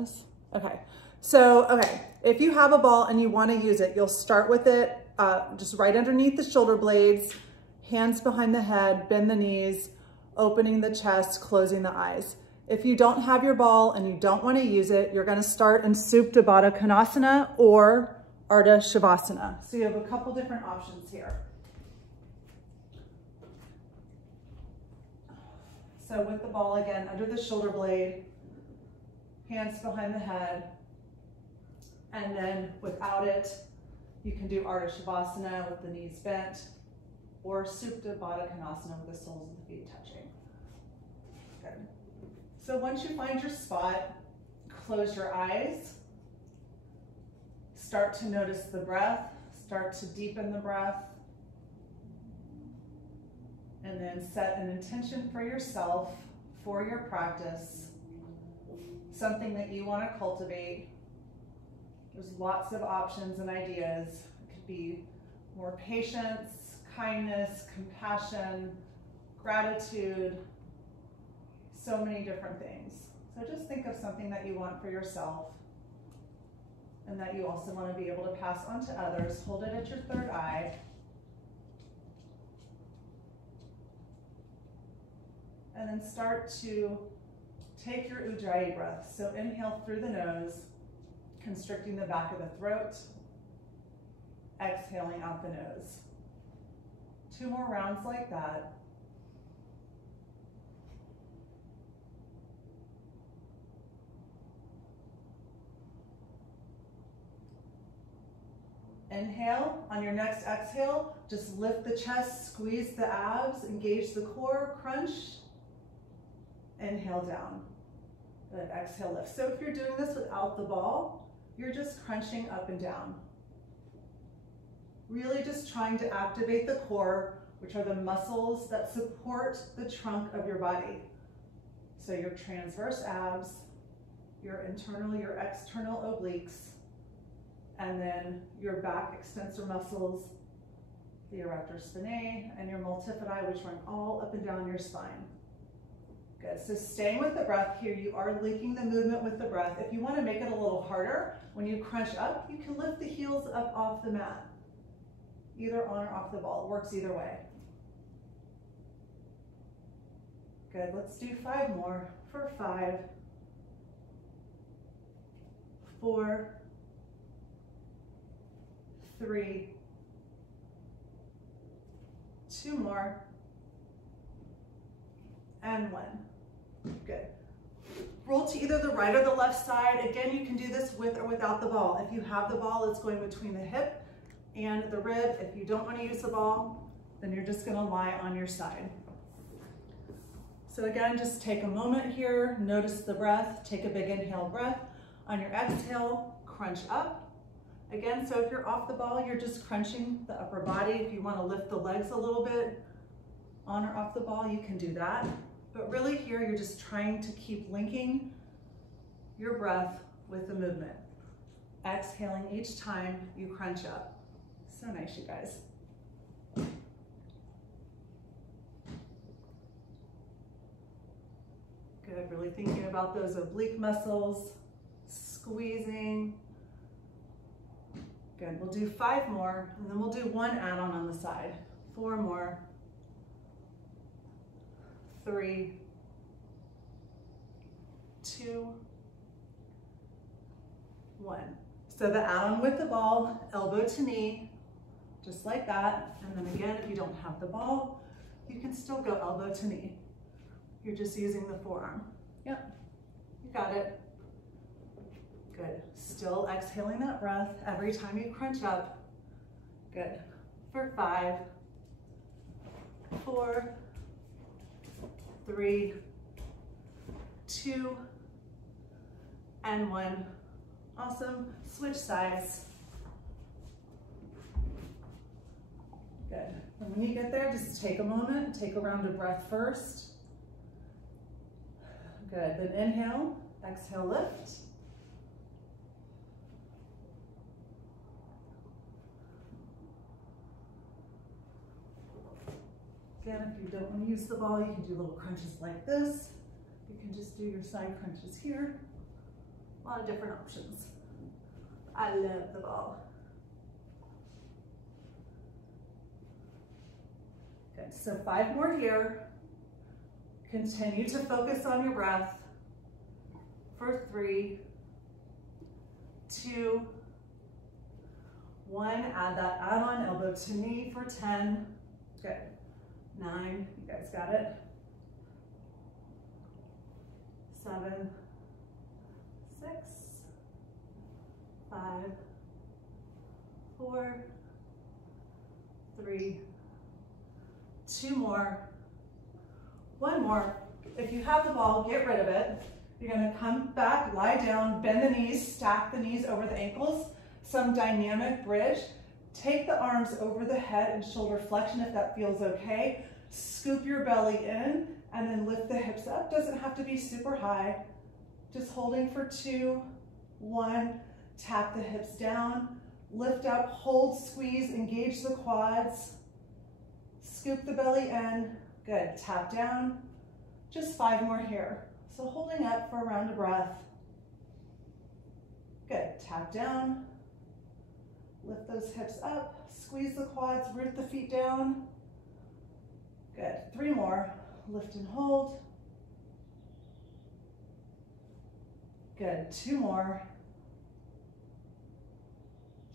this. Okay, so, if you have a ball and you wanna use it, you'll start with it just right underneath the shoulder blades, hands behind the head, bend the knees, opening the chest, closing the eyes. If you don't have your ball and you don't wanna use it, you're gonna start in Supta Baddha Konasana or Ardha Shavasana. So you have a couple different options here. So with the ball again, under the shoulder blade, hands behind the head, and then without it, you can do Ardha Shavasana with the knees bent, or Supta Baddha Konasana with the soles of the feet touching. Good. So once you find your spot, close your eyes, start to notice the breath, start to deepen the breath, and then set an intention for yourself, for your practice, something that you want to cultivate. There's lots of options and ideas. It could be more patience, kindness, compassion, gratitude, so many different things. So just think of something that you want for yourself and that you also want to be able to pass on to others. Hold it at your third eye. And then start to take your Ujjayi breath. So inhale through the nose, constricting the back of the throat, exhaling out the nose. 2 more rounds like that. Inhale. On your next exhale, just lift the chest, squeeze the abs, engage the core, crunch. Inhale down. Good. Exhale, lift. So if you're doing this without the ball, you're just crunching up and down. Really just trying to activate the core, which are the muscles that support the trunk of your body. So your transverse abs, your internal, your external obliques, and then your back extensor muscles, the erector spinae, and your multifidi, which run all up and down your spine. Good, so staying with the breath here, you are linking the movement with the breath. If you want to make it a little harder, when you crunch up, you can lift the heels up off the mat, either on or off the ball. It works either way. Good, let's do 5 more for 5, 4, 3, 2 more, and 1. Good. Roll to either the right or the left side. Again, you can do this with or without the ball. If you have the ball, it's going between the hip and the rib. If you don't want to use the ball, then you're just going to lie on your side. So again, just take a moment here, notice the breath, take a big inhale breath. On your exhale, crunch up. Again, so if you're off the ball, you're just crunching the upper body. If you want to lift the legs a little bit, on or off the ball, you can do that. But really here, you're just trying to keep linking your breath with the movement. Exhaling each time you crunch up. So nice, you guys. Good, really thinking about those oblique muscles, squeezing. Good, we'll do 5 more, and then we'll do 1 add-on on the side. 4 more. 3, 2, 1. So the add-on with the ball, elbow to knee, just like that. And then again, if you don't have the ball, you can still go elbow to knee. You're just using the forearm. Yep, you got it. Good. Still exhaling that breath every time you crunch up. Good. For 5, 4, 3, 2, and 1. Awesome. Switch sides. Good. And when you get there, just take a moment, take a round of breath first. Good. Then inhale, exhale, lift. Again, if you don't want to use the ball, you can do little crunches like this. You can just do your side crunches here. A lot of different options. I love the ball. Good, so 5 more here. Continue to focus on your breath for 3, 2, 1. Add that add-on elbow to knee for 10. Good. 9, you guys got it. 7, 6, 5, 4, 3, 2 more, 1 more. If you have the ball, get rid of it. You're gonna come back, lie down, bend the knees, stack the knees over the ankles, some dynamic bridge. Take the arms over the head and shoulder flexion if that feels okay. Scoop your belly in and then lift the hips up. Doesn't have to be super high. Just holding for 2, 1. Tap the hips down, lift up, hold, squeeze, engage the quads. Scoop the belly in. Good. Tap down. Just 5 more here. So holding up for a round of breath. Good. Tap down. Lift those hips up. Squeeze the quads. Root the feet down. Good. 3 more. Lift and hold. Good. 2 more.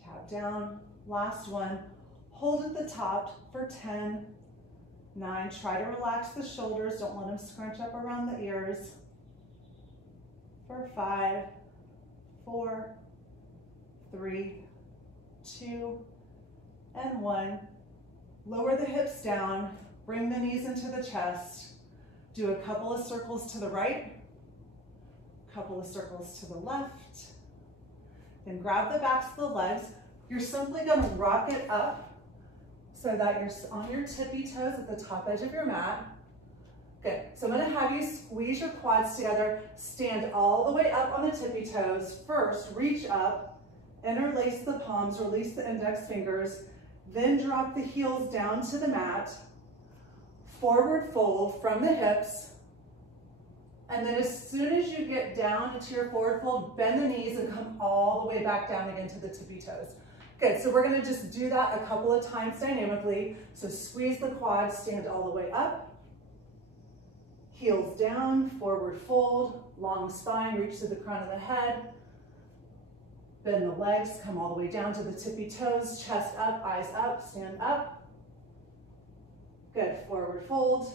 Tap down. Last one. Hold at the top for 10, 9. Try to relax the shoulders. Don't let them scrunch up around the ears. For 5, 4, 3, 2, and 1. Lower the hips down. Bring the knees into the chest. Do a couple of circles to the right, couple of circles to the left. Then grab the backs of the legs. You're simply going to rock it up so that you're on your tippy toes at the top edge of your mat. Good. So I'm going to have you squeeze your quads together. Stand all the way up on the tippy toes. First, reach up, interlace the palms, release the index fingers, then drop the heels down to the mat. Forward fold from the hips. And then as soon as you get down into your forward fold, bend the knees and come all the way back down again to the tippy toes. Good, so we're gonna just do that a couple of times dynamically. So squeeze the quads, stand all the way up. Heels down, forward fold, long spine, reach to the crown of the head. Bend the legs, come all the way down to the tippy toes, chest up, eyes up, stand up. Good, forward fold.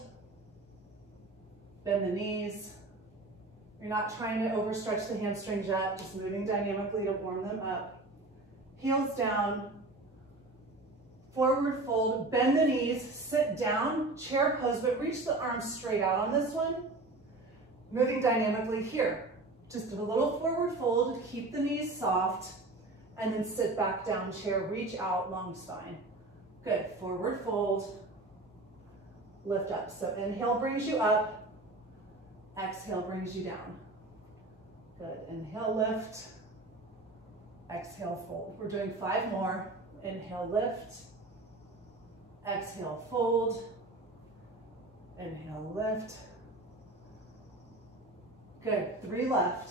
Bend the knees. You're not trying to overstretch the hamstrings yet, just moving dynamically to warm them up. Heels down, forward fold, bend the knees, sit down, chair pose, but reach the arms straight out on this one. Moving dynamically here. Just a little forward fold, keep the knees soft, and then sit back down, chair, reach out, long spine. Good, forward fold, lift up. So inhale brings you up, exhale brings you down. Good, inhale, lift, exhale, fold. We're doing 5 more. Inhale, lift, exhale, fold, inhale, lift. Good, 3 left.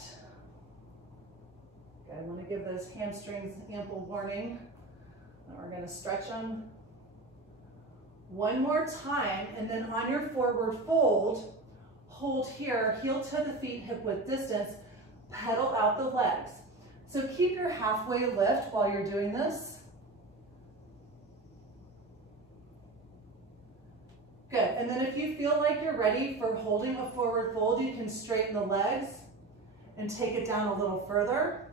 Okay, I want to give those hamstrings ample warning. And we're going to stretch them. 1 more time, and then on your forward fold, hold here, heel to the feet, hip width distance, pedal out the legs. So keep your halfway lift while you're doing this. Good, and then if you feel like you're ready for holding a forward fold, you can straighten the legs and take it down a little further.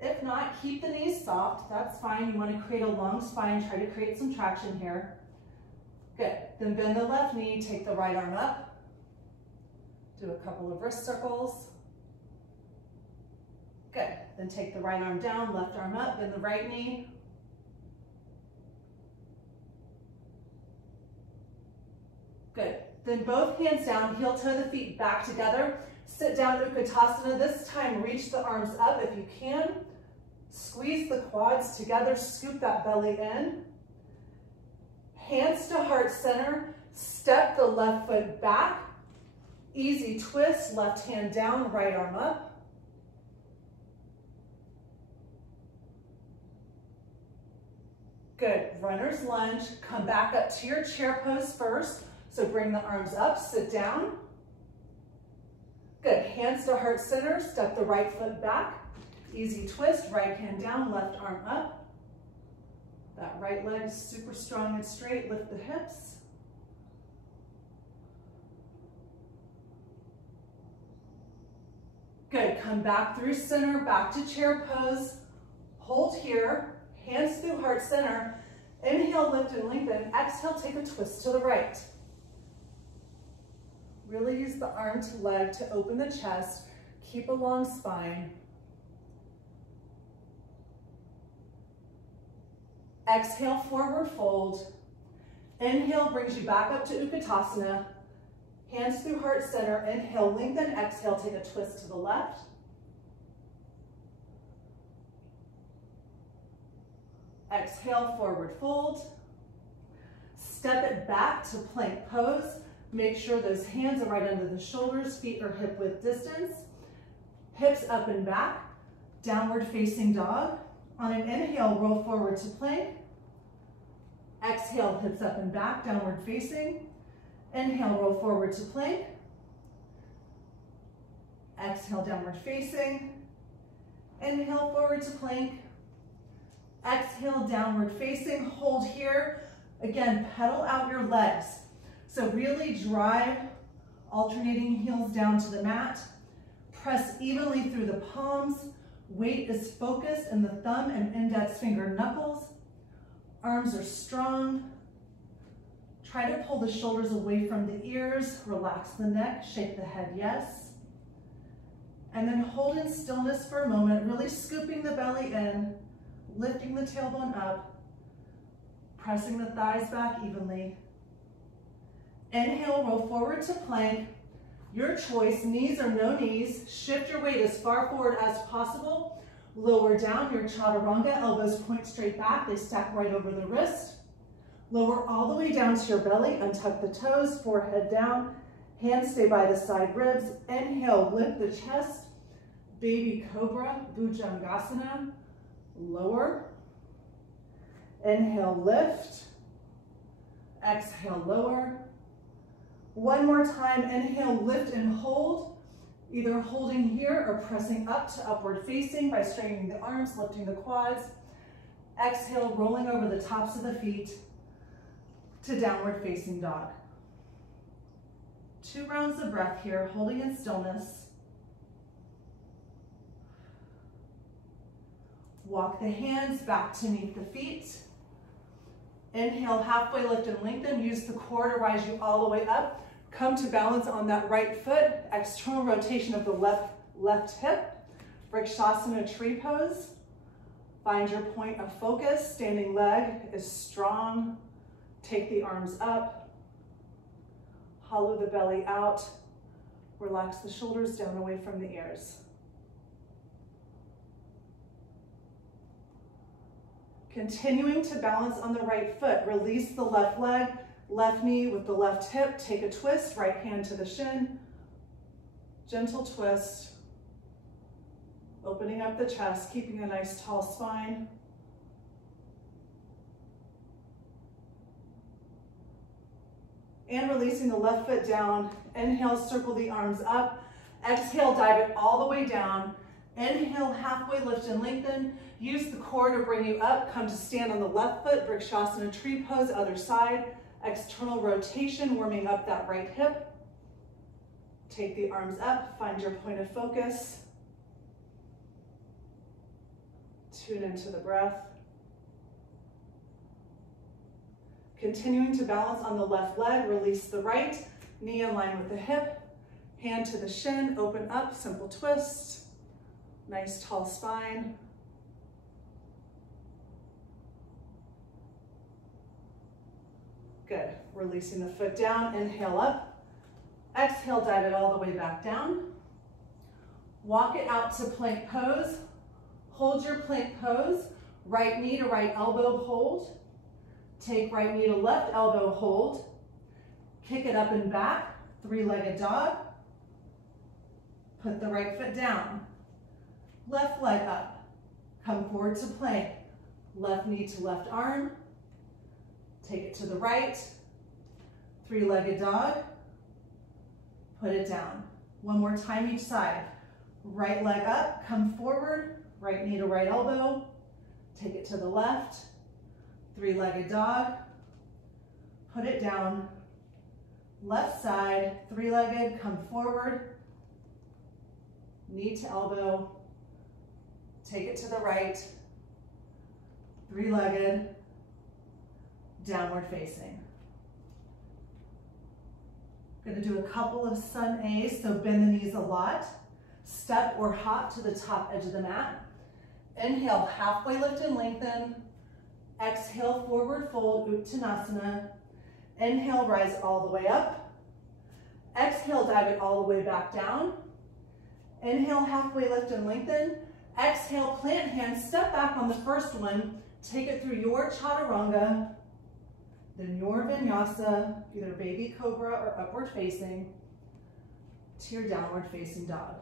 If not, keep the knees soft, that's fine. You want to create a long spine, try to create some traction here. Good, then bend the left knee, take the right arm up. Do a couple of wrist circles. Good, then take the right arm down, left arm up, bend the right knee. Good, then both hands down, heel toe the feet back together. Sit down Utkatasana. This time reach the arms up if you can. Squeeze the quads together, scoop that belly in. Hands to heart center, step the left foot back. Easy twist, left hand down, right arm up. Good, runner's lunge. Come back up to your chair pose first. So bring the arms up, sit down. Good, hands to heart center, step the right foot back. Easy twist, right hand down, left arm up. That right leg is super strong and straight, lift the hips. Good, come back through center, back to chair pose. Hold here, hands through heart center. Inhale, lift and lengthen. Exhale, take a twist to the right. Really use the arm to leg to open the chest. Keep a long spine. Exhale, forward fold. Inhale brings you back up to Utkatasana. Hands through heart center. Inhale, lengthen. Exhale, take a twist to the left. Exhale, forward fold. Step it back to plank pose. Make sure those hands are right under the shoulders, feet are hip width distance. Hips up and back, downward facing dog. On an inhale, roll forward to plank. Exhale, hips up and back, downward facing. Inhale, roll forward to plank. Exhale, downward facing. Inhale, forward to plank. Exhale, downward facing. Hold here. Again, pedal out your legs. So really drive alternating heels down to the mat. Press evenly through the palms. Weight is focused in the thumb and index finger knuckles. Arms are strong. Try to pull the shoulders away from the ears. Relax the neck, shake the head, yes. And then hold in stillness for a moment, really scooping the belly in, lifting the tailbone up, pressing the thighs back evenly. Inhale, roll forward to plank. Your choice, knees or no knees. Shift your weight as far forward as possible. Lower down your chaturanga, elbows point straight back. They stack right over the wrist. Lower all the way down to your belly, untuck the toes, forehead down. Hands stay by the side ribs. Inhale, lift the chest. Baby Cobra, Bhujangasana. Lower. Inhale, lift. Exhale, lower. One more time, inhale, lift and hold, either holding here or pressing up to upward facing by straightening the arms, lifting the quads. Exhale, rolling over the tops of the feet to downward facing dog. 2 rounds of breath here, holding in stillness. Walk the hands back to meet the feet. Inhale, halfway lift and lengthen. Use the core to rise you all the way up. Come to balance on that right foot. External rotation of the left hip. Vrikshasana tree pose. Find your point of focus. Standing leg is strong. Take the arms up. Hollow the belly out. Relax the shoulders down away from the ears. Continuing to balance on the right foot, release the left leg, left knee with the left hip, take a twist, right hand to the shin, gentle twist, opening up the chest, keeping a nice tall spine. And releasing the left foot down, inhale, circle the arms up, exhale, dive it all the way down. Inhale, halfway lift and lengthen. Use the core to bring you up. Come to stand on the left foot, Vrikshasana tree pose, other side. External rotation, warming up that right hip. Take the arms up, find your point of focus. Tune into the breath. Continuing to balance on the left leg, release the right, knee in line with the hip, hand to the shin, open up, simple twist. Nice tall spine. Good. Releasing the foot down, inhale up. Exhale, dive it all the way back down. Walk it out to plank pose. Hold your plank pose. Right knee to right elbow, hold. Take right knee to left elbow, hold. Kick it up and back, 3-legged dog. Put the right foot down. Left leg up. Come forward to plank. Left knee to left arm. take it to the right, three-legged dog, put it down. One more time each side. Right leg up, come forward, right knee to right elbow, take it to the left, three-legged dog, put it down. Left side, three-legged, come forward, knee to elbow, take it to the right, three-legged, downward facing. Going to do a couple of sun A's, so bend the knees a lot. Step or hop to the top edge of the mat. Inhale, halfway lift and lengthen. Exhale, forward fold, Uttanasana. Inhale, rise all the way up. Exhale, dive it all the way back down. Inhale, halfway lift and lengthen. Exhale, plant hands, step back on the first one. Take it through your chaturanga, then your vinyasa, either baby cobra or upward facing, to your downward facing dog.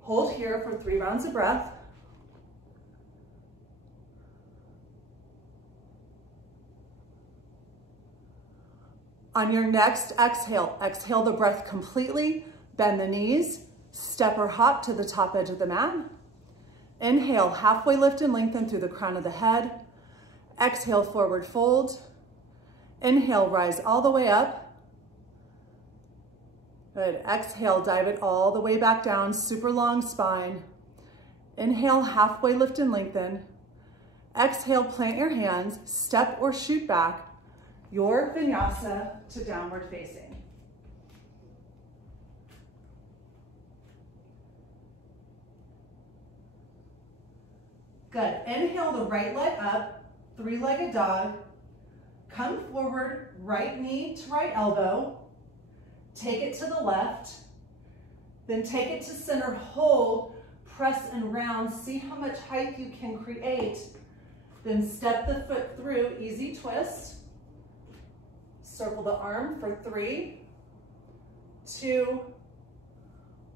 Hold here for 3 rounds of breath. On your next exhale, exhale the breath completely, bend the knees, step or hop to the top edge of the mat. Inhale, halfway lift and lengthen through the crown of the head. Exhale, forward fold. Inhale, rise all the way up. Good. Exhale, dive it all the way back down, super long spine. Inhale, halfway lift and lengthen. Exhale, plant your hands, step or shoot back, your vinyasa to downward facing. Good. Inhale the right leg up, three-legged dog. Come forward, right knee to right elbow. Take it to the left. Then take it to center, hold, press and round. See how much height you can create. Then step the foot through, easy twist. Circle the arm for 3, 2,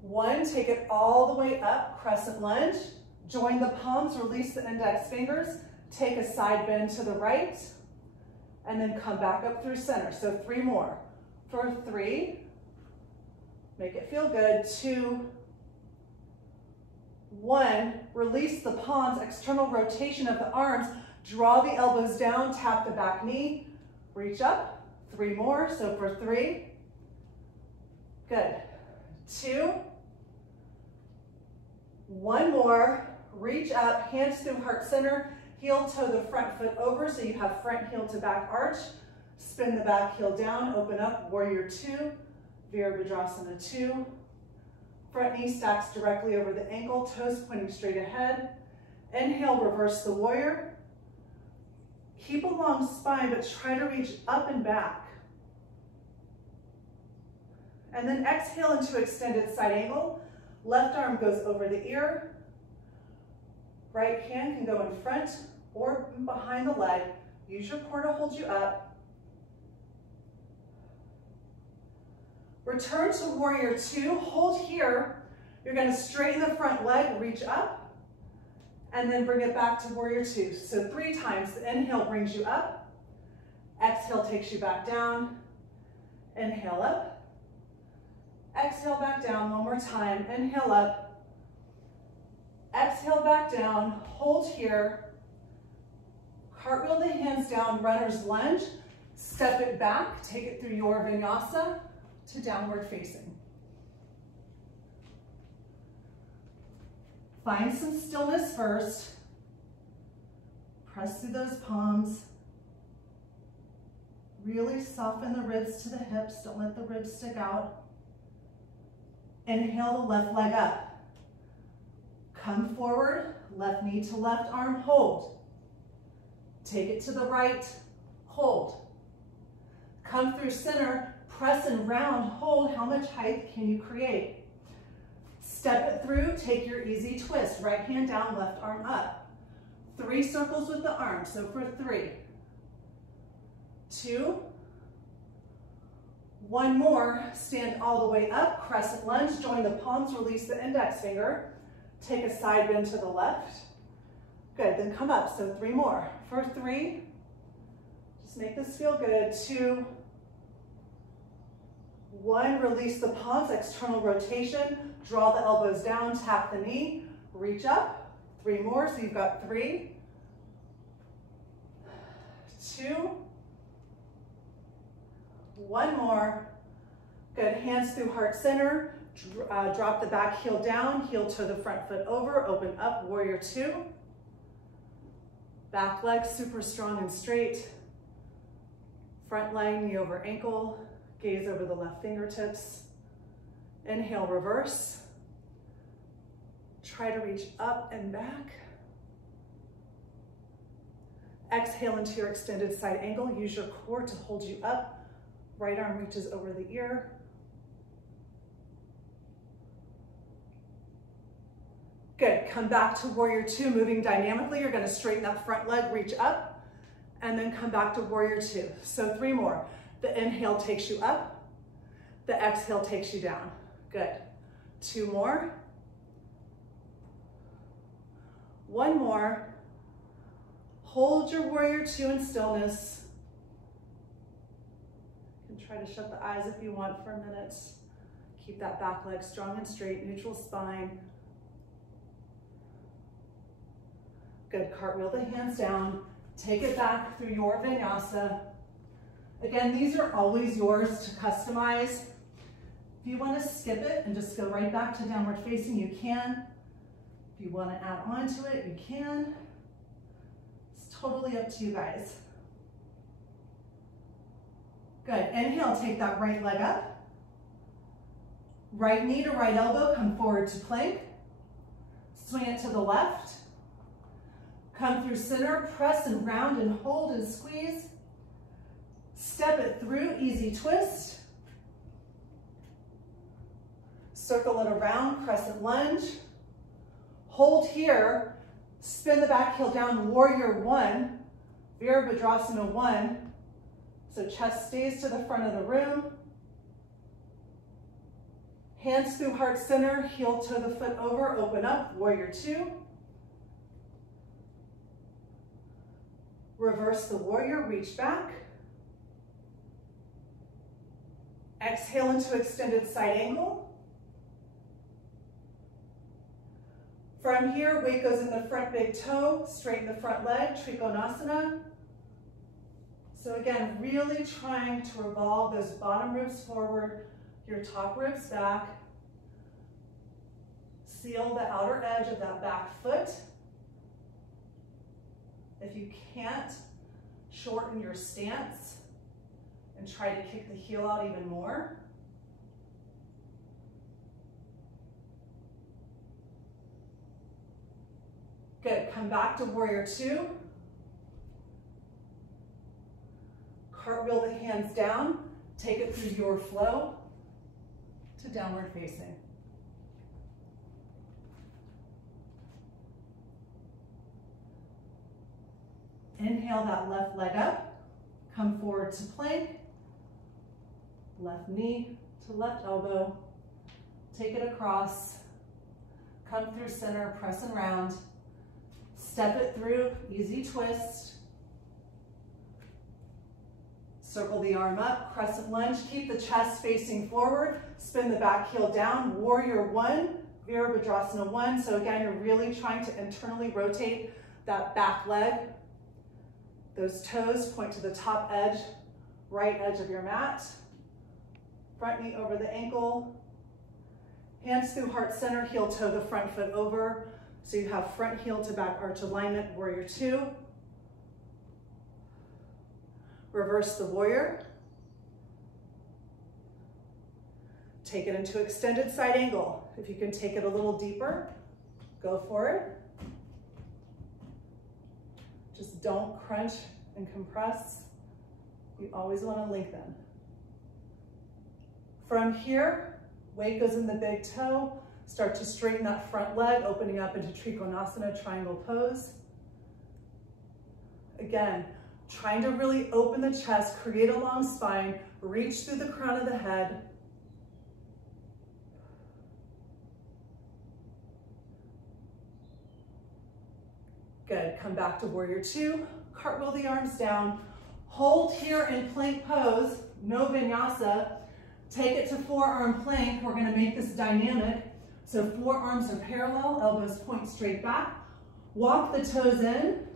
1. Take it all the way up, crescent lunge. Join the palms, release the index fingers. Take a side bend to the right, and then come back up through center. So 3 more. For 3, make it feel good. 2, 1. Release the palms, external rotation of the arms. Draw the elbows down, tap the back knee, reach up. 3 more, so for 3. Good. 2. 1 more. Reach up, hands through heart center. Heel toe the front foot over so you have front heel to back arch. Spin the back heel down, open up, warrior 2, Virabhadrasana 2. Front knee stacks directly over the ankle, toes pointing straight ahead. Inhale, reverse the warrior. Keep a long spine, but try to reach up and back. And then exhale into extended side angle. Left arm goes over the ear. Right hand can go in front or behind the leg. Use your core to hold you up. Return to warrior 2. Hold here. You're going to straighten the front leg, reach up, and then bring it back to warrior 2. So 3 times. The inhale brings you up. Exhale takes you back down. Inhale up. Exhale back down. One more time. Inhale up. Exhale back down. Hold here. Cartwheel the hands down. Runner's lunge. Step it back. Take it through your vinyasa to downward facing. Find some stillness first. Press through those palms. Really soften the ribs to the hips. Don't let the ribs stick out. Inhale the left leg up. Come forward, left knee to left arm, hold. Take it to the right, hold. Come through center, press and round, hold. How much height can you create? Step it through, take your easy twist. Right hand down, left arm up. 3 circles with the arm, so for 3, 2, 1 more. Stand all the way up, crescent lunge, join the palms, release the index finger. Take a side bend to the left. Good, then come up, so 3 more. For 3, Let's make this feel good. 2, 1, release the palms, external rotation, draw the elbows down, tap the knee, reach up. 3 more, so you've got 3, 2, 1 more. Good, hands through heart center, drop the back heel down, heel toe the front foot over, open up, warrior 2. Back leg super strong and straight. Front leg, knee over ankle, gaze over the left fingertips. Inhale, reverse. Try to reach up and back. Exhale into your extended side angle. Use your core to hold you up. Right arm reaches over the ear. Good, come back to warrior 2, moving dynamically. You're gonna straighten that front leg, reach up, and then come back to warrior 2. So 3 more. The inhale takes you up. The exhale takes you down. Good. 2 more. 1 more. Hold your warrior 2 in stillness. You can try to shut the eyes if you want for a minute. Keep that back leg strong and straight, neutral spine. Good, cartwheel the hands down. Take it back through your vinyasa. Again, these are always yours to customize. If you want to skip it and just go right back to downward facing, you can. If you want to add on to it, you can. It's totally up to you guys. Good, inhale, take that right leg up. Right knee to right elbow, come forward to plank. Swing it to the left. Come through center, press and round and hold and squeeze. Step it through, easy twist. Circle it around, crescent lunge. Hold here, spin the back heel down, warrior 1, Virabhadrasana 1. So chest stays to the front of the room. Hands through heart center, heel toe the foot over, open up, warrior 2. Reverse the warrior, reach back. Exhale into extended side angle. From here, weight goes in the front big toe, straighten the front leg, Trikonasana. So again, really trying to revolve those bottom ribs forward, your top ribs back. Seal the outer edge of that back foot. If you can't, shorten your stance and try to kick the heel out even more. Good, come back to warrior 2. Cartwheel the hands down, take it through your flow to downward facing. Inhale that left leg up, come forward to plank, left knee to left elbow, take it across, come through center, press and round, step it through, easy twist, circle the arm up, crescent lunge, keep the chest facing forward, spin the back heel down, warrior 1, Virabhadrasana 1. So again, you're really trying to internally rotate that back leg. Those toes point to the top edge, right edge of your mat. Front knee over the ankle. Hands through heart center, heel toe the front foot over. So you have front heel to back arch alignment, warrior 2. Reverse the warrior. Take it into extended side angle. If you can take it a little deeper, go for it. Just don't crunch and compress. You always want to lengthen. From here, weight goes in the big toe. Start to straighten that front leg, opening up into Trikonasana, triangle pose. Again, trying to really open the chest, create a long spine, reach through the crown of the head. Good, come back to warrior 2, cartwheel the arms down, Hold here in plank pose, no vinyasa. Take it to forearm plank. We're gonna make this dynamic. So forearms are parallel, elbows point straight back. Walk the toes in.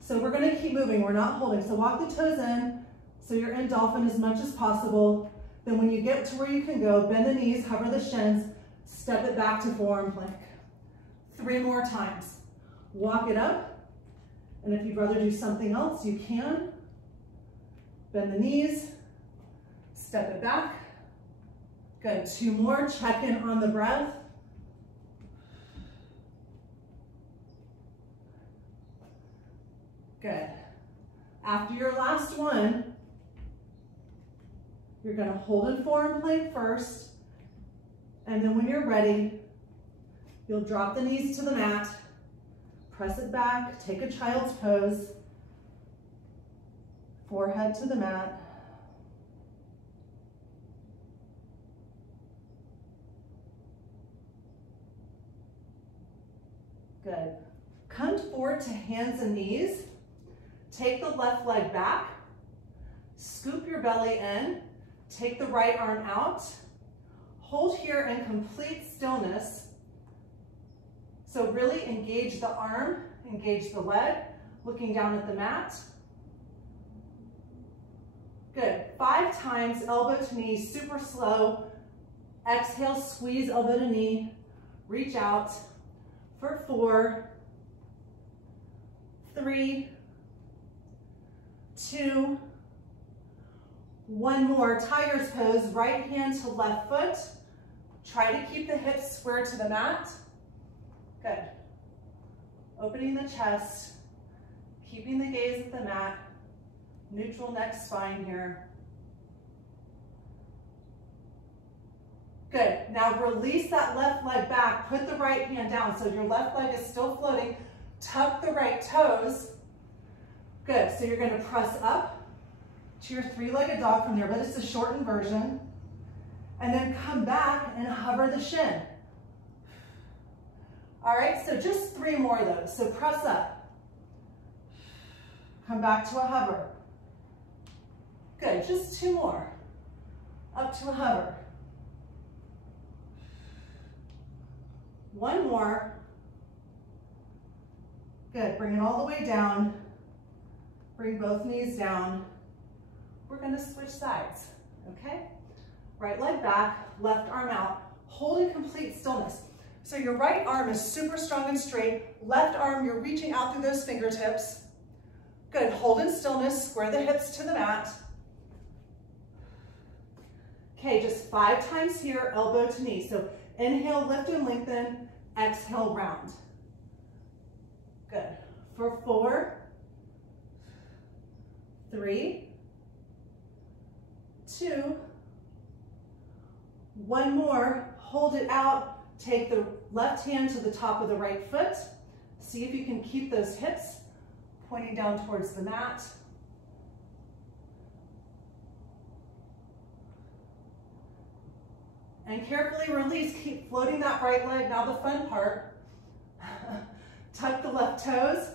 So we're gonna keep moving, we're not holding. So walk the toes in, so you're in dolphin as much as possible. Then when you get to where you can go, bend the knees, hover the shins, step it back to forearm plank. 3 more times. Walk it up, and if you'd rather do something else, you can. Bend the knees, step it back. Good, 2 more, check in on the breath. Good. After your last one, you're gonna hold in forearm plank first, and then when you're ready, you'll drop the knees to the mat, press it back, take a child's pose, forehead to the mat. Good. Come forward to hands and knees. Take the left leg back, scoop your belly in, take the right arm out, hold here in complete stillness. So really engage the arm, engage the leg, looking down at the mat. Good, 5 times, elbow to knee, super slow. Exhale, squeeze elbow to knee, reach out for 4, 3, 2, 1 more. Tiger's pose, right hand to left foot. Try to keep the hips square to the mat. Good. Opening the chest, keeping the gaze at the mat. Neutral neck spine here. Good. Now release that left leg back. Put the right hand down. So your left leg is still floating. Tuck the right toes. Good, so you're gonna press up to your 3-legged dog from there, but it's a shortened version. And then come back and hover the shin. All right, so just 3 more of those. So press up. Come back to a hover. Good, just 2 more. Up to a hover. 1 more. Good, bring it all the way down. Bring both knees down. We're gonna switch sides, okay? Right leg back, left arm out, hold in complete stillness. So your right arm is super strong and straight. Left arm, you're reaching out through those fingertips. Good, hold in stillness, square the hips to the mat. Okay, just 5 times here, elbow to knee. So inhale, lift and lengthen, exhale, round. Good, for 4, 3, 2, 1 more, hold it out, take the left hand to the top of the right foot, see if you can keep those hips pointing down towards the mat. And carefully release, keep floating that right leg, now the fun part. Tuck the left toes,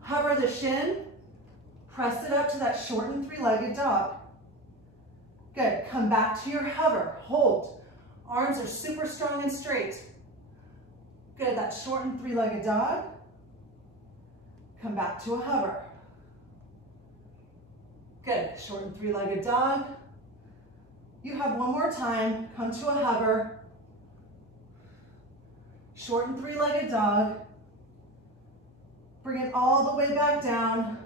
hover the shin, press it up to that shortened 3-legged dog. Good, come back to your hover, hold. Arms are super strong and straight. Good, that shortened 3-legged dog. Come back to a hover. Good, shortened 3-legged dog. You have 1 more time, come to a hover. Shortened 3-legged dog. Bring it all the way back down.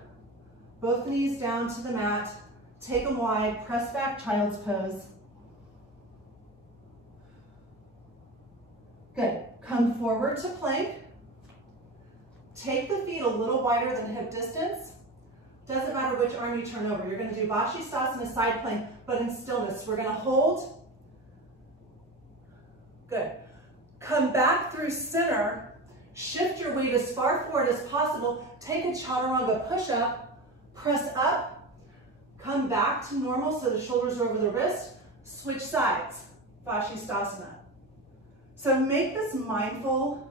Both knees down to the mat. Take them wide, press back, child's pose. Good, come forward to plank. Take the feet a little wider than hip distance. Doesn't matter which arm you turn over. You're gonna do Vashisthasana side plank, but in stillness. We're gonna hold. Good. Come back through center. Shift your weight as far forward as possible. Take a chaturanga push-up. Press up. Come back to normal so the shoulders are over the wrist. Switch sides. Vashisthasana. So make this mindful.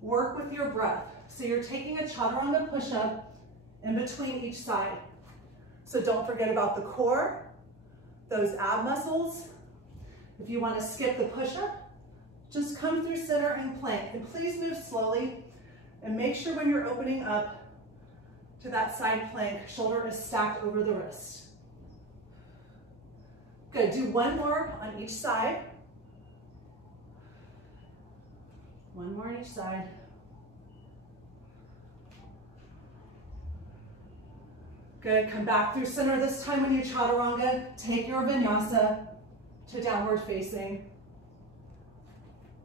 Work with your breath. So you're taking a chaturanga push-up in between each side. So don't forget about the core, those ab muscles. If you want to skip the push-up, just come through center and plank. And please move slowly and make sure when you're opening up to that side plank, shoulder is stacked over the wrist. Good, do one more on each side. One more on each side. Good, come back through center. This time when you chaturanga, take your vinyasa to downward facing.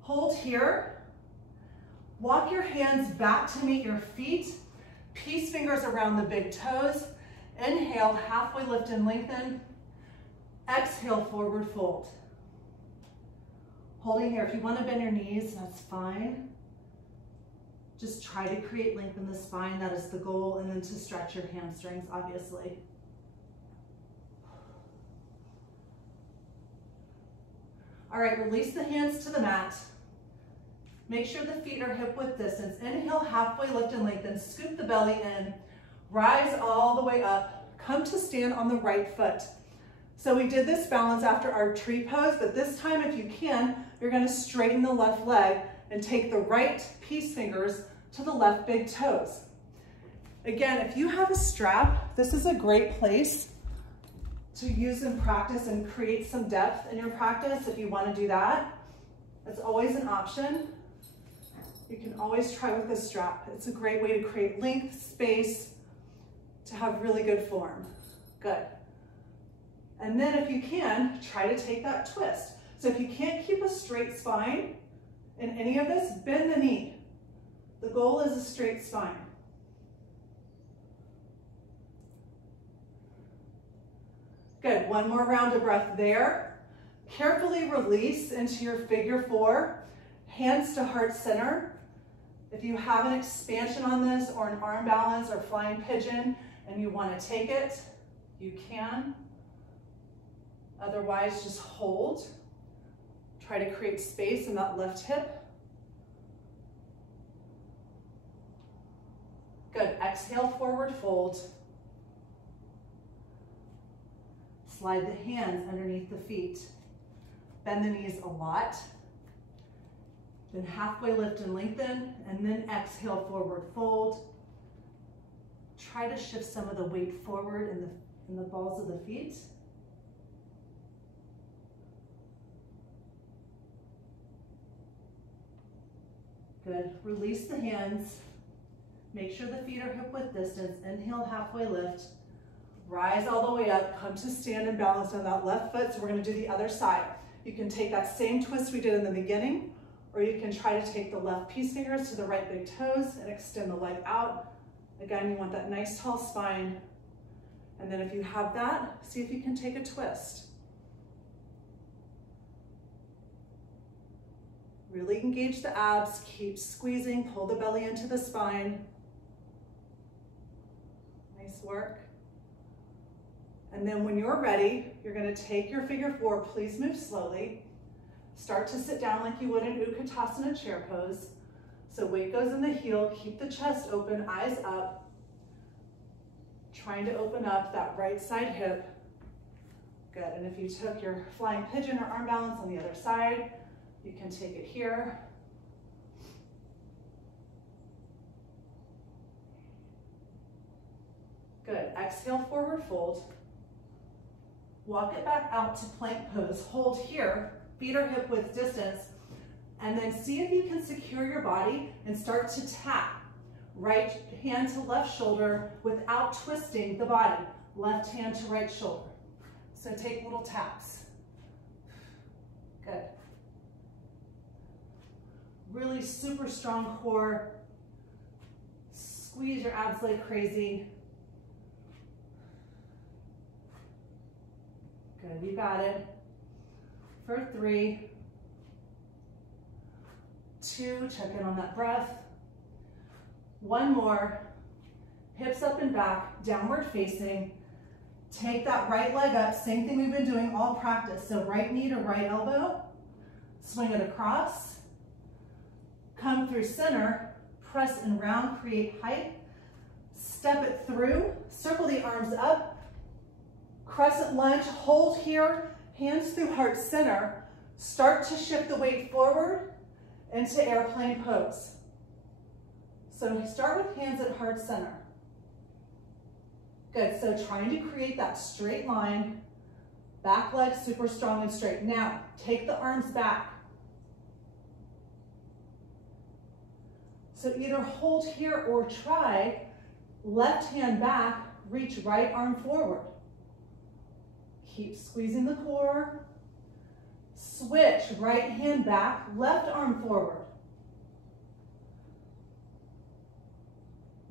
Hold here. Walk your hands back to meet your feet. Peace fingers around the big toes. Inhale, halfway lift and lengthen. Exhale, forward fold. Holding here. If you want to bend your knees, that's fine. Just try to create length in the spine. That is the goal. And then to stretch your hamstrings, obviously. All right, release the hands to the mat. Make sure the feet are hip width distance. Inhale, halfway lift and lengthen. Scoop the belly in. Rise all the way up. Come to stand on the right foot. So we did this balance after our tree pose, but this time, if you can, you're going to straighten the left leg and take the right peace fingers to the left big toes. Again, if you have a strap, this is a great place to use in practice and create some depth in your practice. If you want to do that, it's always an option. You can always try with a strap. It's a great way to create length, space, to have really good form. Good. And then if you can, try to take that twist. So if you can't keep a straight spine in any of this, bend the knee. The goal is a straight spine. Good, one more round of breath there. Carefully release into your figure four, hands to heart center. If you have an expansion on this or an arm balance or flying pigeon and you want to take it, you can. Otherwise, just hold. Try to create space in that left hip. Good, exhale, forward fold. Slide the hands underneath the feet. Bend the knees a lot. Then halfway lift and lengthen, and then exhale, forward fold. Try to shift some of the weight forward in the balls of the feet. Good, release the hands. Make sure the feet are hip width distance. Inhale, halfway lift. Rise all the way up, come to stand and balance on that left foot. So we're gonna do the other side. You can take that same twist we did in the beginning, or you can try to take the left peace fingers to the right big toes and extend the leg out. Again, you want that nice tall spine. And then if you have that, see if you can take a twist. Really engage the abs, keep squeezing, pull the belly into the spine. Nice work. And then when you're ready, you're gonna take your figure four, please move slowly. Start to sit down like you would in Utkatasana chair pose. So weight goes in the heel, keep the chest open, eyes up. Trying to open up that right side hip. Good, and if you took your flying pigeon or arm balance on the other side, you can take it here. Good, exhale, forward fold. Walk it back out to plank pose. Hold here, feet are hip width distance, and then see if you can secure your body and start to tap. Right hand to left shoulder without twisting the body. Left hand to right shoulder. So take little taps. Good. Really super strong core. Squeeze your abs like crazy. Good, you got it. For 3, 2, check in on that breath. 1 more. Hips up and back, downward facing. Take that right leg up, same thing we've been doing all practice. So right knee to right elbow, swing it across. Come through center, press and round, create height. Step it through, circle the arms up, Crescent lunge, hold here, hands through heart center. Start to shift the weight forward into airplane pose. So start with hands at heart center. Good, so trying to create that straight line, back leg super strong and straight. Now, take the arms back. So either hold here or try left hand back, reach right arm forward. Keep squeezing the core. Switch, right hand back, left arm forward.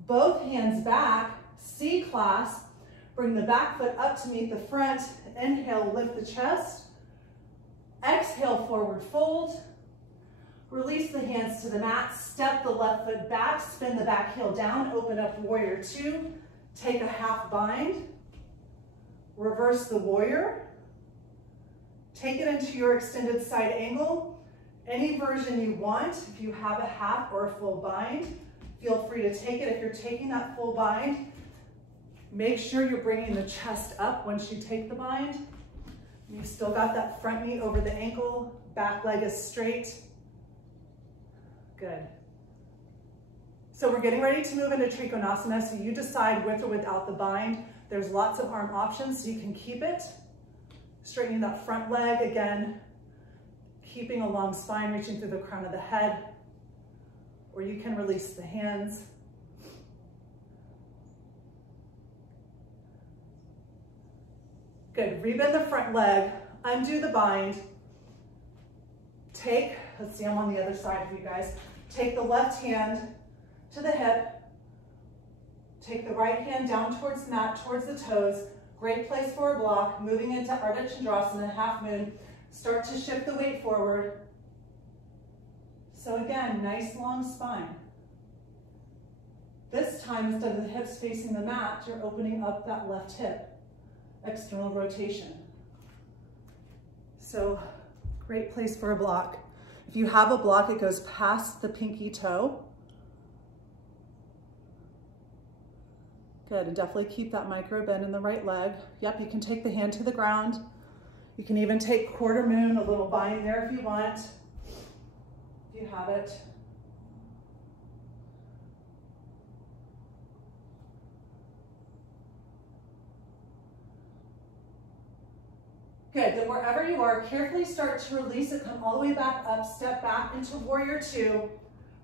Both hands back, C-clasp. Bring the back foot up to meet the front. Inhale, lift the chest. Exhale, forward fold. Release the hands to the mat. Step the left foot back, spin the back heel down, open up warrior two. Take a half bind. Reverse the warrior. Take it into your extended side angle. Any version you want. If you have a half or a full bind, feel free to take it. If you're taking that full bind, make sure you're bringing the chest up once you take the bind. You've still got that front knee over the ankle, back leg is straight. Good. So we're getting ready to move into Trikonasana, so you decide with or without the bind. There's lots of arm options, so you can keep it. Straightening that front leg, again, keeping a long spine, reaching through the crown of the head, or you can release the hands. Good, rebend the front leg, undo the bind. Take, let's see, I'm on the other side for you guys. Take the left hand to the hip. Take the right hand down towards the mat, towards the toes. Great place for a block. Moving into Ardha Chandrasana, half moon. Start to shift the weight forward. So again, nice long spine. This time, instead of the hips facing the mat, you're opening up that left hip. External rotation. So great place for a block. If you have a block, it goes past the pinky toe. Good, and definitely keep that micro bend in the right leg. Yep, you can take the hand to the ground. You can even take quarter moon, a little bind there if you want, if you have it. Good, then wherever you are, carefully start to release it, come all the way back up, step back into warrior two,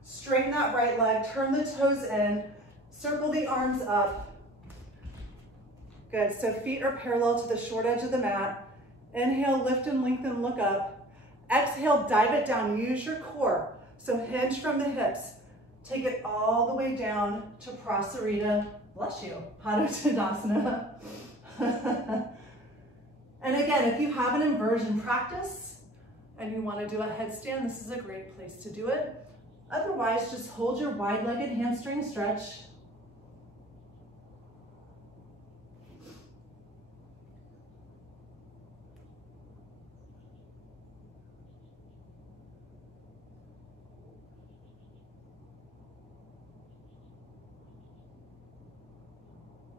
straighten that right leg, turn the toes in, circle the arms up. Good, so feet are parallel to the short edge of the mat. Inhale, lift and lengthen, look up. Exhale, dive it down, use your core. So hinge from the hips. Take it all the way down to Prasarita, bless you, Padottanasana. And again, if you have an inversion practice and you want to do a headstand, this is a great place to do it. Otherwise, just hold your wide-legged hamstring stretch.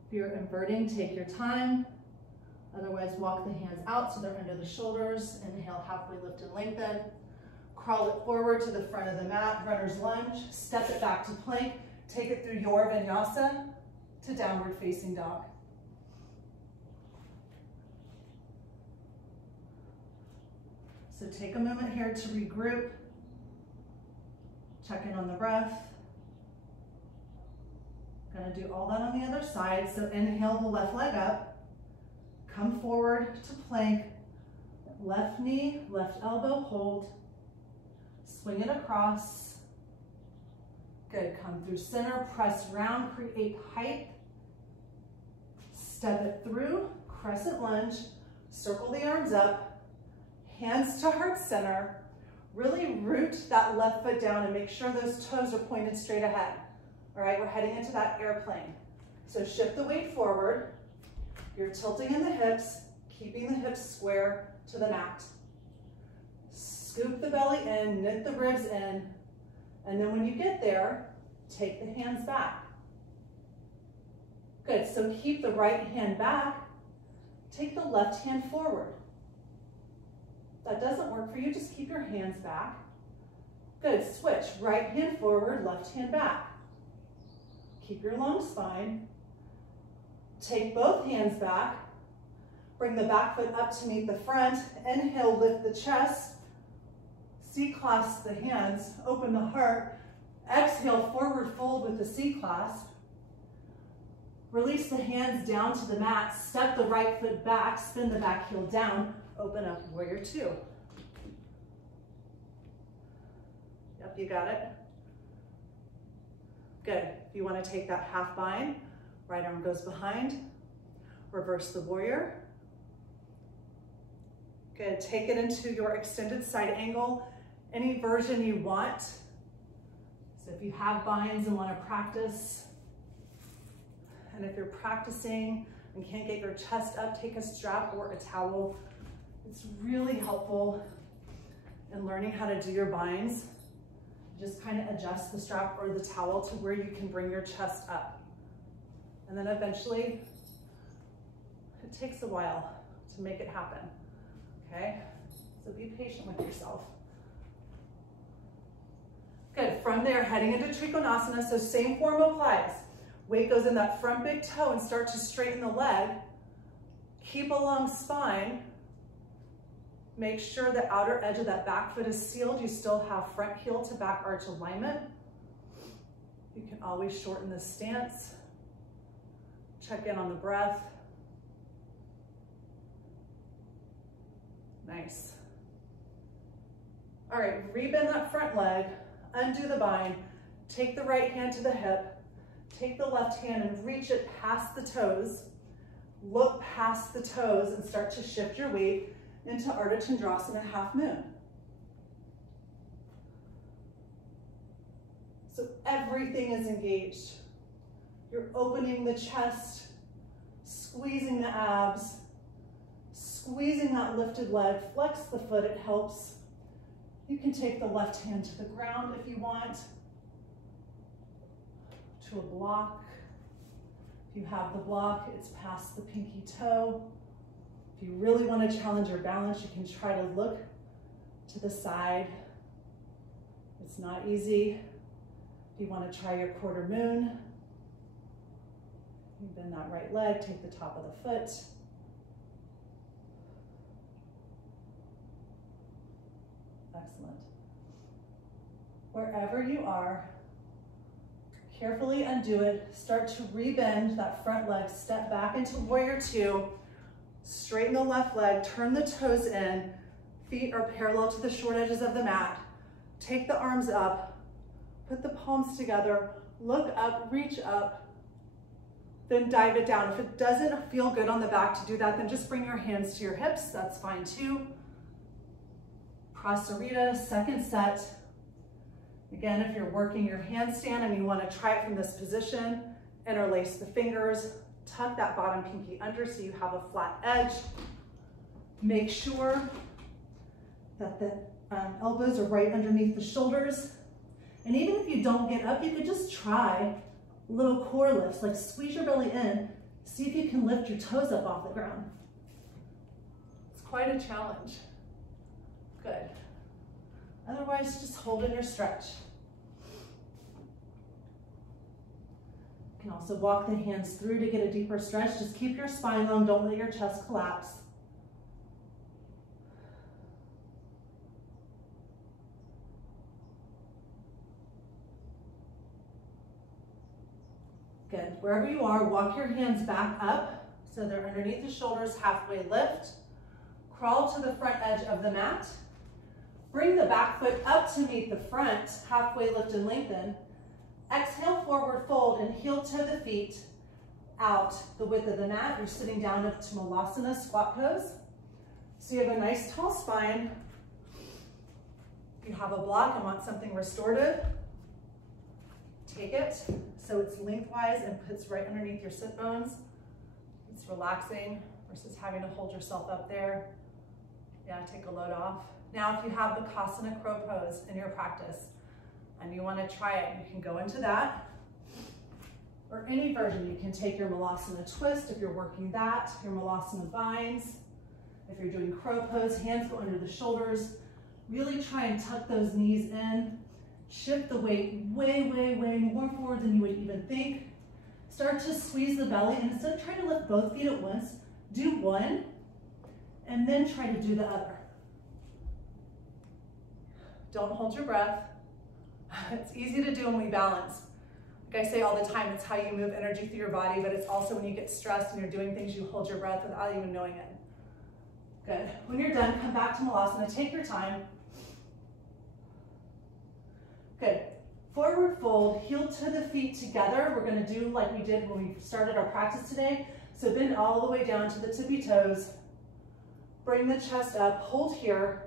If you're inverting, take your time. Otherwise, walk the hands out so they're under the shoulders. Inhale, halfway lift and lengthen. Crawl it forward to the front of the mat, runner's lunge. Step it back to plank. Take it through your vinyasa to downward facing dog. So take a moment here to regroup. Check in on the breath. Gonna do all that on the other side. So inhale the left leg up. Come forward to plank, left knee, left elbow, hold. Swing it across. Good, come through center, press round, create height. Step it through, crescent lunge, circle the arms up, hands to heart center. Really root that left foot down and make sure those toes are pointed straight ahead. All right, we're heading into that airplane. So shift the weight forward. You're tilting in the hips, keeping the hips square to the mat. Scoop the belly in, knit the ribs in, and then when you get there, take the hands back. Good, so keep the right hand back, take the left hand forward. If that doesn't work for you, just keep your hands back. Good, switch, right hand forward, left hand back. Keep your long spine. Take both hands back. Bring the back foot up to meet the front. Inhale, lift the chest. C-clasp the hands, open the heart. Exhale, forward fold with the C-clasp. Release the hands down to the mat. Step the right foot back, spin the back heel down. Open up, warrior two. Yep, you got it. Good. If you want to take that half bind, right arm goes behind. Reverse the warrior. Good. Take it into your extended side angle, any version you want. So if you have binds and want to practice, and if you're practicing and can't get your chest up, take a strap or a towel. It's really helpful in learning how to do your binds. Just kind of adjust the strap or the towel to where you can bring your chest up. And then eventually, it takes a while to make it happen, okay? So be patient with yourself. Good, from there, heading into Trikonasana, so same form applies. Weight goes in that front big toe and start to straighten the leg. Keep a long spine. Make sure the outer edge of that back foot is sealed. You still have front heel to back arch alignment. You can always shorten the stance. Check in on the breath. Nice. All right, rebend that front leg, undo the bind, take the right hand to the hip, take the left hand and reach it past the toes. Look past the toes and start to shift your weight into Ardha Chandrasana, half moon. So everything is engaged. You're opening the chest, squeezing the abs, squeezing that lifted leg, flex the foot, it helps. You can take the left hand to the ground if you want, to a block. If you have the block, it's past the pinky toe. If you really want to challenge your balance, you can try to look to the side. It's not easy. If you want to try your quarter moon, you bend that right leg, take the top of the foot. Excellent. Wherever you are, carefully undo it. Start to rebend that front leg. Step back into warrior two. Straighten the left leg, turn the toes in. Feet are parallel to the short edges of the mat. Take the arms up, put the palms together, look up, reach up, then dive it down. If it doesn't feel good on the back to do that, then just bring your hands to your hips. That's fine too. Prasarita, second set. Again, if you're working your handstand and you want to try it from this position, interlace the fingers, tuck that bottom pinky under so you have a flat edge. Make sure that the elbows are right underneath the shoulders. And even if you don't get up, you could just try little core lifts, like squeeze your belly in, see if you can lift your toes up off the ground. It's quite a challenge. Good. Otherwise, just hold in your stretch. You can also walk the hands through to get a deeper stretch. Just keep your spine long, don't let your chest collapse. Good. Wherever you are, walk your hands back up so they're underneath the shoulders, halfway lift. Crawl to the front edge of the mat. Bring the back foot up to meet the front, halfway lift and lengthen. Exhale, forward fold and heel toe the feet out the width of the mat. You're sitting down to Malasana, squat pose. So you have a nice tall spine. If you have a block and want something restorative, take it so it's lengthwise and puts right underneath your sit bones. It's relaxing versus having to hold yourself up there. Yeah, take a load off. Now, if you have the Kasana crow pose in your practice and you want to try it, you can go into that. or any version. You can take your Malasana twist if you're working that, your Malasana binds. If you're doing crow pose, hands go under the shoulders. Really try and tuck those knees in. Shift the weight way, way, way more forward than you would even think. Start to squeeze the belly, and instead of trying to lift both feet at once, do one, and then try to do the other. Don't hold your breath. It's easy to do when we balance. Like I say all the time, it's how you move energy through your body, but it's also when you get stressed and you're doing things, you hold your breath without even knowing it. Good. When you're done, come back to Malasana. Take your time. Good. Forward fold, heel to the feet together. We're going to do like we did when we started our practice today. So bend all the way down to the tippy toes. Bring the chest up, hold here.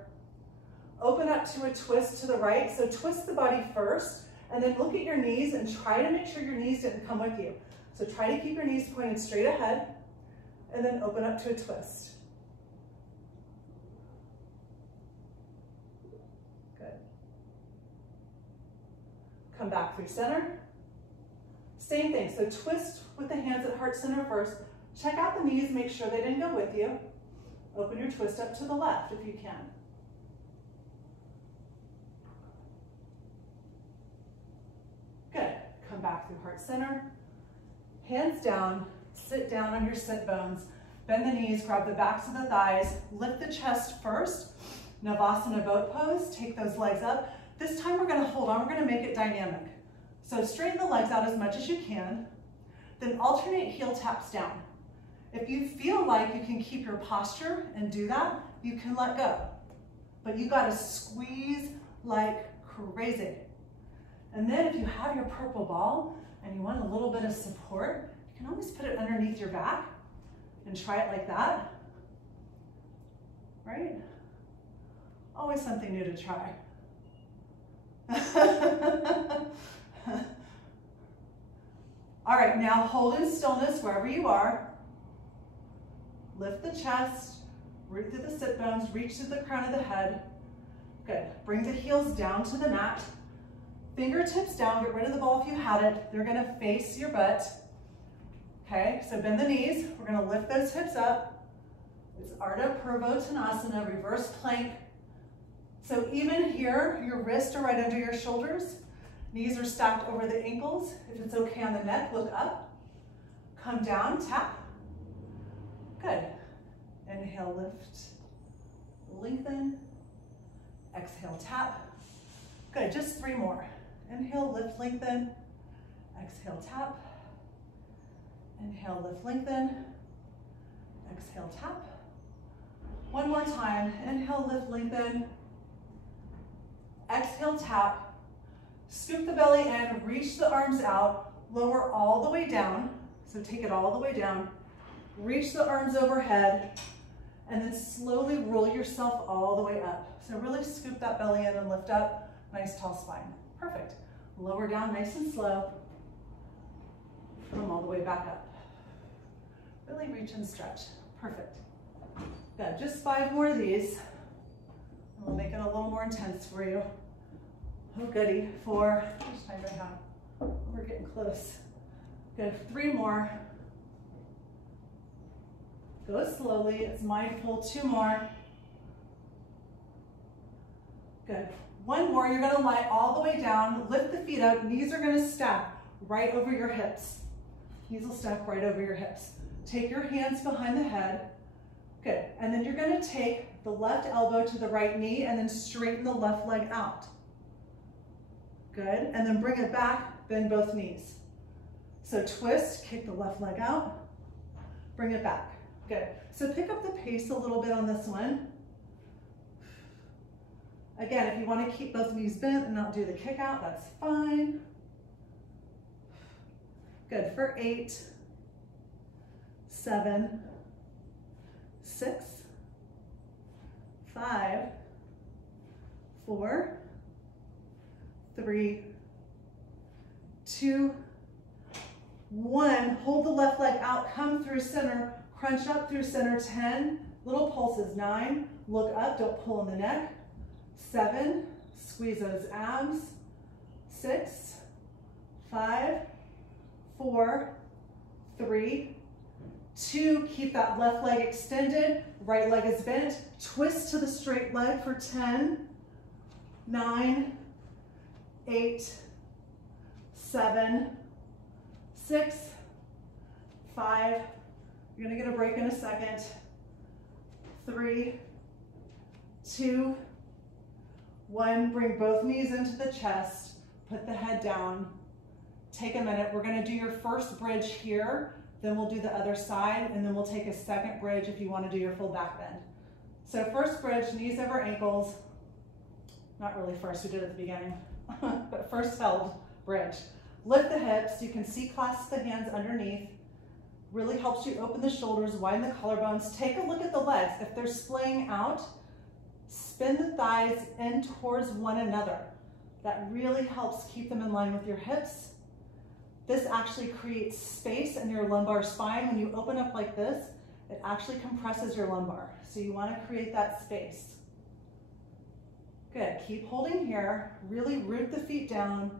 Open up to a twist to the right. So twist the body first, and then look at your knees and try to make sure your knees didn't come with you. So try to keep your knees pointed straight ahead, and then open up to a twist. Come back through center. Same thing, so twist with the hands at heart center first. Check out the knees, make sure they didn't go with you. Open your twist up to the left if you can. Good, come back through heart center. Hands down, sit down on your sit bones. Bend the knees, grab the backs of the thighs, lift the chest first. Navasana boat pose, take those legs up. This time we're gonna hold on, we're gonna make it dynamic. So straighten the legs out as much as you can, then alternate heel taps down. If you feel like you can keep your posture and do that, you can let go. But you gotta squeeze like crazy. And then if you have your purple ball and you want a little bit of support, you can always put it underneath your back and try it like that, right? Always something new to try. All right, now hold in stillness wherever you are. Lift the chest, root through the sit bones, reach to the crown of the head. Good. Bring the heels down to the mat. Fingertips down, get rid of the ball if you had it. They're gonna face your butt. Okay, so bend the knees. We're gonna lift those hips up. It's Ardha Purva Tanasana, reverse plank. So even here, your wrists are right under your shoulders. Knees are stacked over the ankles. If it's okay on the neck, look up. Come down, tap. Good. Inhale, lift, lengthen. Exhale, tap. Good, just 3 more. Inhale, lift, lengthen. Exhale, tap. Inhale, lift, lengthen. Exhale, tap. One more time. Inhale, lift, lengthen. Exhale, tap. Scoop the belly in, reach the arms out, lower all the way down. So take it all the way down. Reach the arms overhead, and then slowly roll yourself all the way up. So really scoop that belly in and lift up. Nice tall spine. Perfect. Lower down nice and slow. Come all the way back up. Really reach and stretch. Perfect. Good. Just 5 more of these. We'll make it a little more intense for you. Oh goody. 4. How much time do I have? We're getting close. Good. 3 more. Go slowly. It's mindful. 2 more. Good. 1 more. You're going to lie all the way down. Lift the feet up. Knees are going to stack right over your hips. Knees will stack right over your hips. Take your hands behind the head. Good. And then you're going to take the left elbow to the right knee and then straighten the left leg out. Good. And then bring it back, bend both knees. So twist, kick the left leg out, bring it back. Good. So pick up the pace a little bit on this one. Again, if you want to keep both knees bent and not do the kick out, that's fine. Good. For 8, 7, 6, 5, 4, 3, 2, 1. Hold the left leg out, come through center, crunch up through center. 10, little pulses. 9, look up, don't pull in the neck. 7, squeeze those abs. 6, 5, 4, 3, 2, keep that left leg extended, right leg is bent, twist to the straight leg for 10, 9, 8, 7, 6, 5, you're gonna get a break in a second, 3, 2, 1, bring both knees into the chest, put the head down, take a minute, we're gonna do your first bridge here, then we'll do the other side, and then we'll take a second bridge if you wanna do your full back bend. So first bridge, knees over ankles, not really first, we did it at the beginning, but first held bridge. Lift the hips, you can C-clasp the hands underneath, really helps you open the shoulders, widen the collarbones. Take a look at the legs. If they're splaying out, spin the thighs in towards one another. That really helps keep them in line with your hips. This actually creates space in your lumbar spine. When you open up like this, it actually compresses your lumbar. So you want to create that space. Good, keep holding here. Really root the feet down.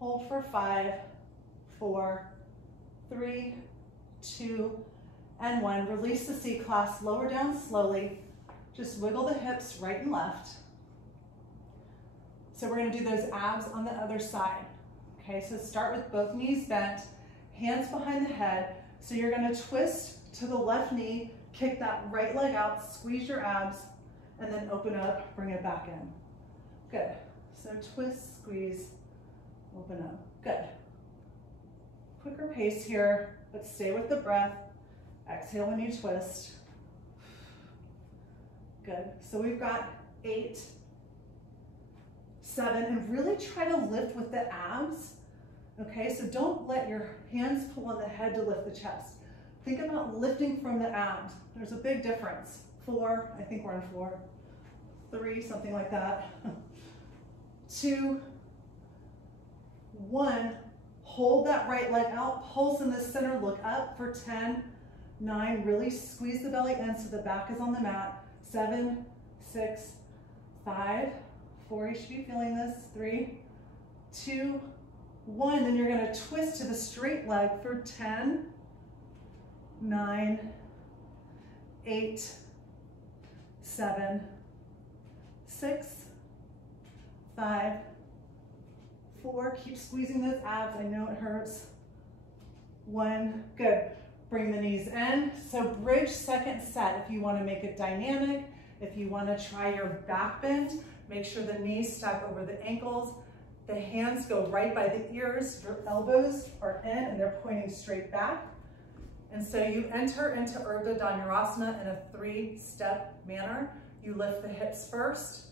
Hold for 5, 4, 3, 2, and 1. Release the C-clasp, lower down slowly. Just wiggle the hips right and left. So we're gonna do those abs on the other side. Okay, so start with both knees bent, hands behind the head. So you're gonna twist to the left knee, kick that right leg out, squeeze your abs, and then open up, bring it back in. Good, so twist, squeeze, open up, good. Quicker pace here, but stay with the breath. Exhale when you twist. Good, so we've got 8, 7, and really try to lift with the abs. Okay, so don't let your hands pull on the head to lift the chest. Think about lifting from the abs. There's a big difference. 4, I think we're on 4. 3, something like that. 2, 1, hold that right leg out, pulse in the center, look up for 10, 9, really squeeze the belly in so the back is on the mat. 7, 6, 5, 4, you should be feeling this. 3, 2, 1, then you're gonna twist to the straight leg for 10, 9, 8, 7, 6, 5, 4, keep squeezing those abs, I know it hurts. 1, good. Bring the knees in. So bridge second set if you want to make it dynamic. If you want to try your back bend, make sure the knees stack over the ankles. The hands go right by the ears. Your elbows are in and they're pointing straight back. And so you enter into Urdhva Dhanurasana in a 3-step manner. You lift the hips first.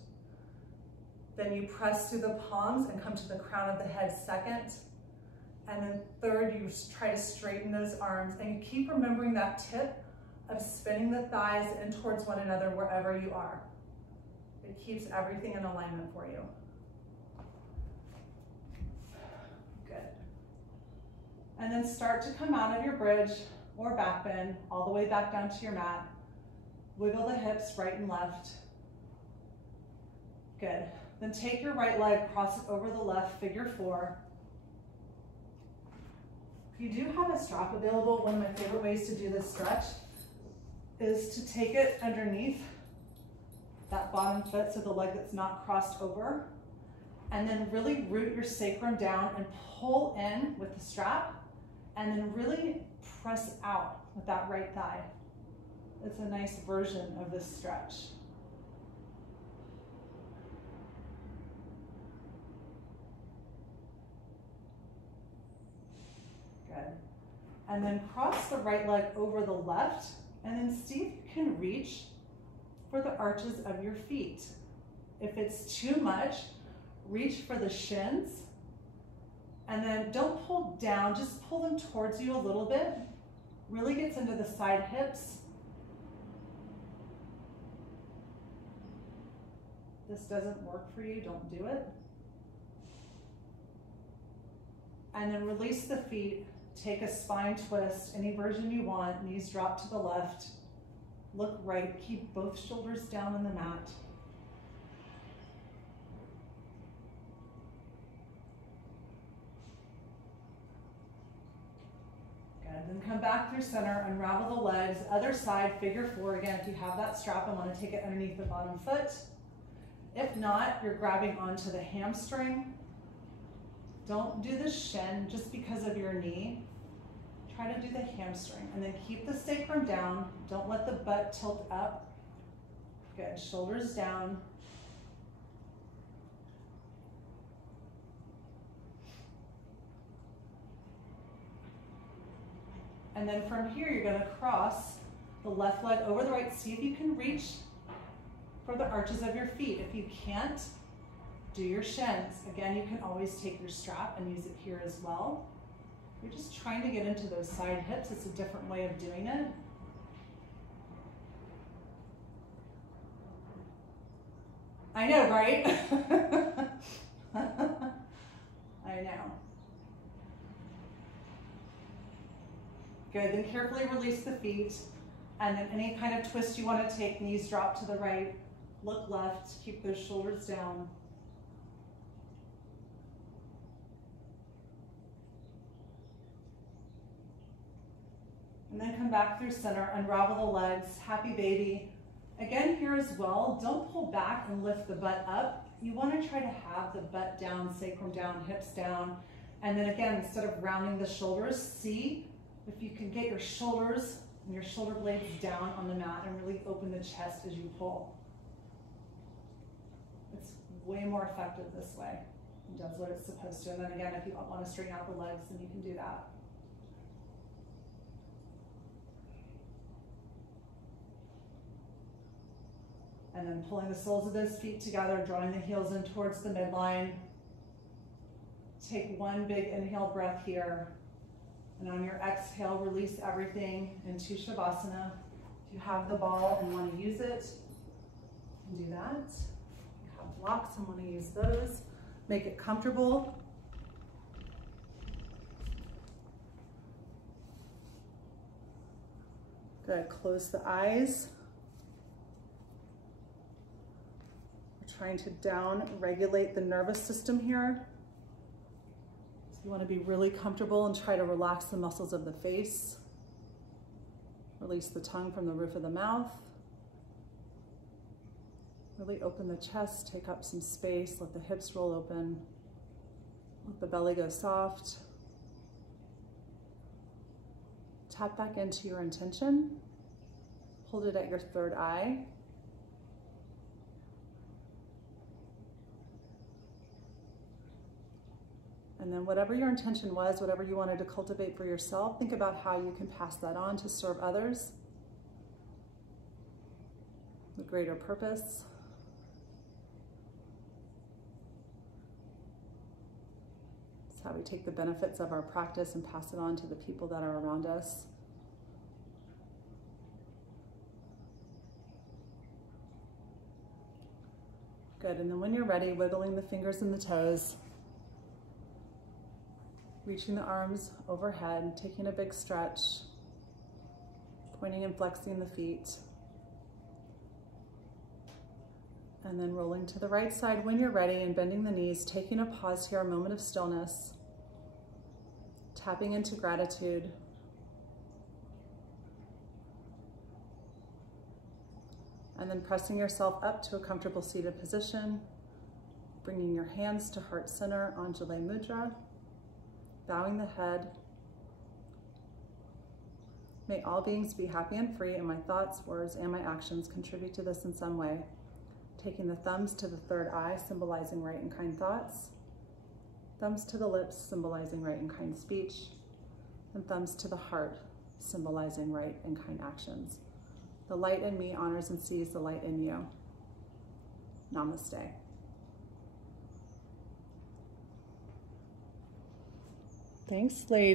Then you press through the palms and come to the crown of the head second. And then third, you try to straighten those arms, and you keep remembering that tip of spinning the thighs in towards one another wherever you are. It keeps everything in alignment for you. Good. And then start to come out of your bridge or back bend, all the way back down to your mat. Wiggle the hips right and left. Good. Then take your right leg, cross it over the left, figure 4. If you do have a strap available, one of my favorite ways to do this stretch is to take it underneath that bottom foot, so the leg that's not crossed over, and then really root your sacrum down and pull in with the strap, and then really press out with that right thigh. It's a nice version of this stretch. Good. And then cross the right leg over the left, and then see if you can reach for the arches of your feet. If it's too much, reach for the shins, and then don't pull down, just pull them towards you a little bit. Really gets into the side hips. If this doesn't work for you, don't do it. And then release the feet. Take a spine twist, any version you want. Knees drop to the left. Look right. Keep both shoulders down on the mat. Good, then come back through center, unravel the legs, other side, figure four. Again, if you have that strap, I want to take it underneath the bottom foot. If not, you're grabbing onto the hamstring. Don't do the shin just because of your knee. Try to do the hamstring, and then keep the sacrum down. Don't let the butt tilt up. Good, shoulders down. And then from here, you're gonna cross the left leg over the right. See if you can reach for the arches of your feet. If you can't, do your shins. Again, you can always take your strap and use it here as well. You're just trying to get into those side hips. It's a different way of doing it. I know, right? I know. Good, then carefully release the feet, and then any kind of twist you want to take, knees drop to the right, look left, keep those shoulders down. And then come back through center, unravel the legs, happy baby. Again, here as well, don't pull back and lift the butt up. You want to try to have the butt down, sacrum down, hips down. And then again, instead of rounding the shoulders, see if you can get your shoulders and your shoulder blades down on the mat and really open the chest as you pull. It's way more effective this way. It does what it's supposed to. And then again, if you want to straighten out the legs, then you can do that. And then pulling the soles of those feet together, drawing the heels in towards the midline. Take one big inhale breath here. And on your exhale, release everything into Shavasana. If you have the ball and want to use it, you can do that. If you have blocks and want to use those, make it comfortable. Good, close the eyes. We're trying to down regulate the nervous system here. You want to be really comfortable and try to relax the muscles of the face. Release the tongue from the roof of the mouth. Really open the chest, take up some space, let the hips roll open. Let the belly go soft. Tap back into your intention. Hold it at your third eye. And then whatever your intention was, whatever you wanted to cultivate for yourself, think about how you can pass that on to serve others. The greater purpose. It's how we take the benefits of our practice and pass it on to the people that are around us. Good, and then when you're ready, wiggling the fingers and the toes. Reaching the arms overhead, taking a big stretch, pointing and flexing the feet. And then rolling to the right side when you're ready and bending the knees, taking a pause here, a moment of stillness, tapping into gratitude. And then pressing yourself up to a comfortable seated position, bringing your hands to heart center, Anjali Mudra. Bowing the head. May all beings be happy and free, and my thoughts, words, and my actions contribute to this in some way. Taking the thumbs to the third eye, symbolizing right and kind thoughts. Thumbs to the lips, symbolizing right and kind speech. And thumbs to the heart, symbolizing right and kind actions. The light in me honors and sees the light in you. Namaste. Thanks, ladies.